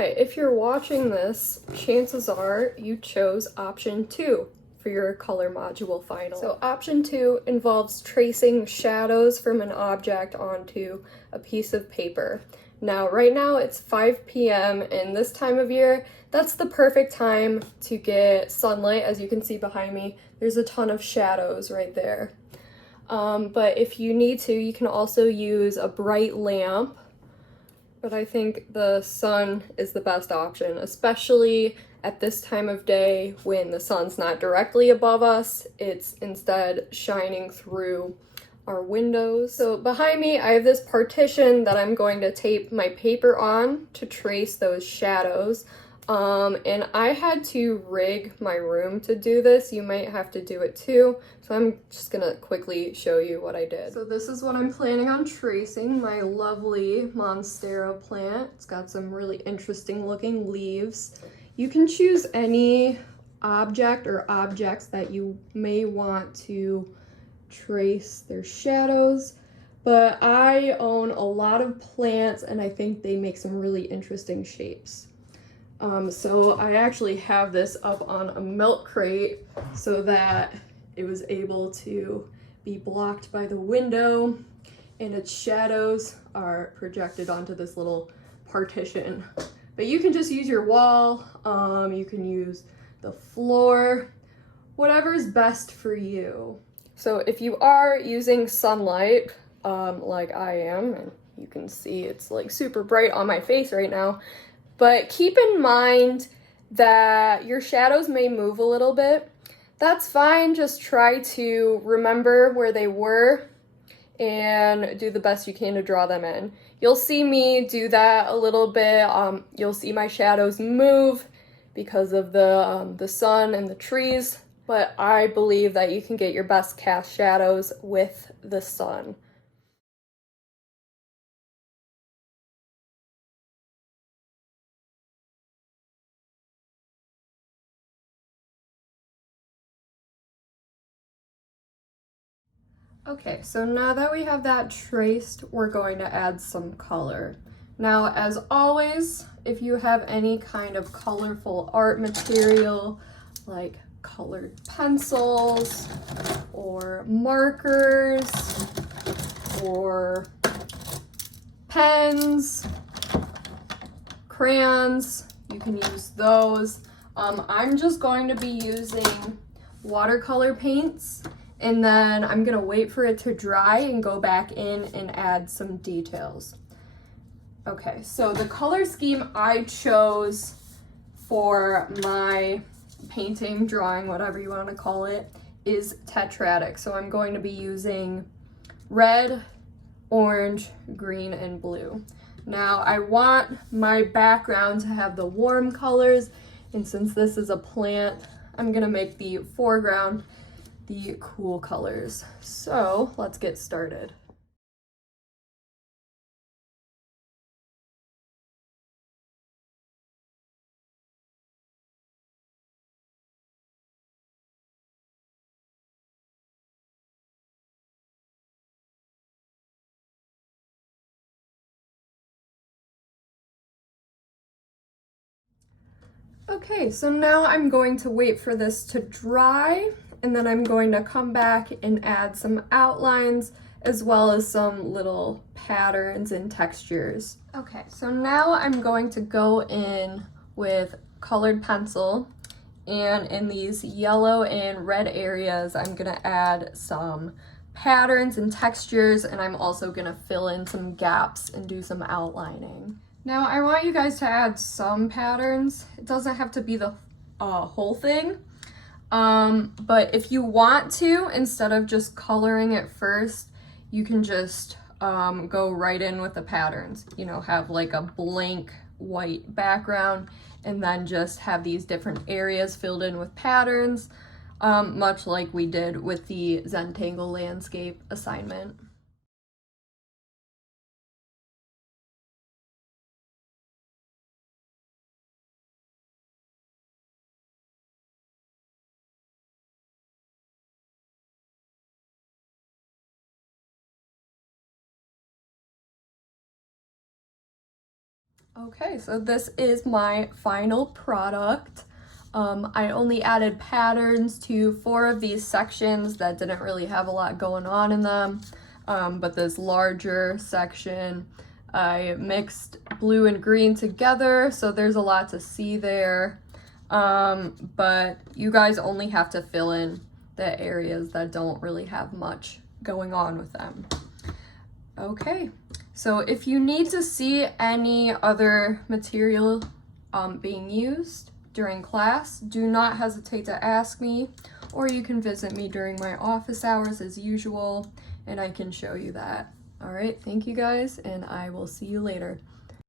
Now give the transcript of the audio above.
Hi, if you're watching this, chances are you chose option 2 for your color module final. So option 2 involves tracing shadows from an object onto a piece of paper. Now, right now it's 5 p.m. and this time of year, that's the perfect time to get sunlight. As you can see behind me, there's a ton of shadows right there. But if you need to, you can also use a bright lamp. But I think the sun is the best option, especially at this time of day when the sun's not directly above us, it's instead shining through our windows. So behind me, I have this partition that I'm going to tape my paper on to trace those shadows. And I had to rig my room to do this. You might have to do it too. So I'm just gonna quickly show you what I did. So this is what I'm planning on tracing, my lovely Monstera plant. It's got some really interesting looking leaves. You can choose any object or objects that you may want to trace their shadows. But I own a lot of plants and I think they make some really interesting shapes. So I actually have this up on a milk crate so that it was able to be blocked by the window and its shadows are projected onto this little partition. But you can just use your wall, you can use the floor, whatever's best for you. So if you are using sunlight, like I am, and you can see it's like super bright on my face right now, but keep in mind that your shadows may move a little bit. That's fine, just try to remember where they were and do the best you can to draw them in. You'll see me do that a little bit. You'll see my shadows move because of the sun and the trees, but I believe that you can get your best cast shadows with the sun. Okay, so now that we have that traced, we're going to add some color. Now, as always, if you have any kind of colorful art material, like colored pencils, or markers, or pens, crayons, you can use those. I'm just going to be using watercolor paints. And then I'm gonna wait for it to dry and go back in and add some details. Okay, so the color scheme I chose for my painting, drawing, whatever you wanna call it, is tetratic. So I'm going to be using red, orange, green, and blue. Now I want my background to have the warm colors, and since this is a plant, I'm gonna make the foreground the cool colors. So let's get started. Okay, so now I'm going to wait for this to dry, and then I'm going to come back and add some outlines as well as some little patterns and textures. Okay, so now I'm going to go in with colored pencil, and in these yellow and red areas, I'm gonna add some patterns and textures, and I'm also gonna fill in some gaps and do some outlining. Now, I want you guys to add some patterns. It doesn't have to be the whole thing, but if you want to, instead of just coloring it first, you can just go right in with the patterns. You know, have like a blank white background and then just have these different areas filled in with patterns, much like we did with the Zentangle landscape assignment. Okay, so this is my final product. I only added patterns to 4 of these sections that didn't really have a lot going on in them, but this larger section, I mixed blue and green together, so there's a lot to see there, but you guys only have to fill in the areas that don't really have much going on with them. Okay, so if you need to see any other material being used during class, do not hesitate to ask me, or you can visit me during my office hours as usual, and I can show you that. All right, thank you guys, and I will see you later.